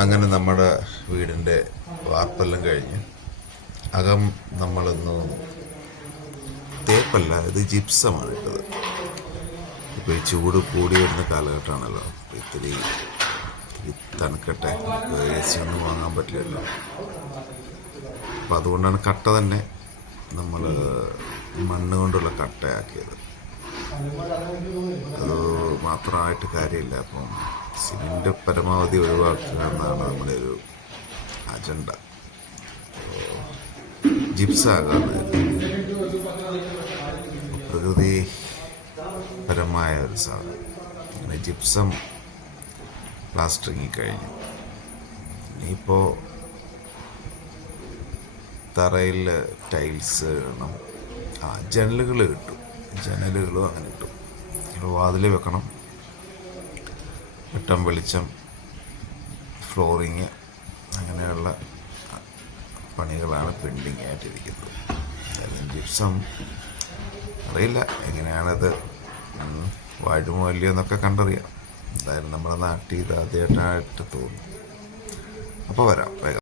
അങ്ങനെ നമ്മുടെ വീടിന്റെ വാർപ്പെല്ലാം കഴിഞ്ഞ് അകം നമ്മളിന്ന് തേപ്പല്ല ഇത് ജിപ്സമാണ് ഇട്ടത്. ഇപ്പോൾ ഈ ചൂട് കൂടി വരുന്ന കാലഘട്ടമാണല്ലോ ഇത്തിരി ഇത്തിരി തണുക്കട്ടെ എ സി ഒന്നും വാങ്ങാൻ പറ്റില്ലല്ലോ. അപ്പം അതുകൊണ്ടാണ് കട്ട തന്നെ നമ്മൾ മണ്ണ് കൊണ്ടുള്ള കട്ടയാക്കിയത്. അത് മാത്രമായിട്ട് കാര്യമില്ല. അപ്പം സിമെന്റ് പരമാവധി ഒഴിവാക്കുക എന്നാണ് നമ്മുടെ ഒരു അജണ്ട ജിപ്സാകാണ്. പ്രകൃതി പരമായ ഒരു സാധനം. ജിപ്സം പ്ലാസ്റ്ററിങ്ങി കഴിഞ്ഞു ഇനിയിപ്പോൾ തറയിൽ ടൈൽസ് ഇടണം. ആ ജനലുകൾ കിട്ടും. ജനലുകളും അങ്ങനെ കിട്ടും. വാതിൽ വെക്കണം. വെട്ടം വെളിച്ചം ഫ്ലോറിങ് അങ്ങനെയുള്ള പണികളാണ് പെൻഡിങ് ആയിട്ടിരിക്കുന്നത്. ജിപ്സം. അറിയില്ല എങ്ങനെയാണത്? വാഴുമോ അല്ലയോ എന്നൊക്കെ കണ്ടറിയാം. എന്തായാലും നമ്മുടെ നാട്ടിൽ ഇത് ആദ്യമായിട്ടായിട്ട് അപ്പോൾ വരാം വേഗം.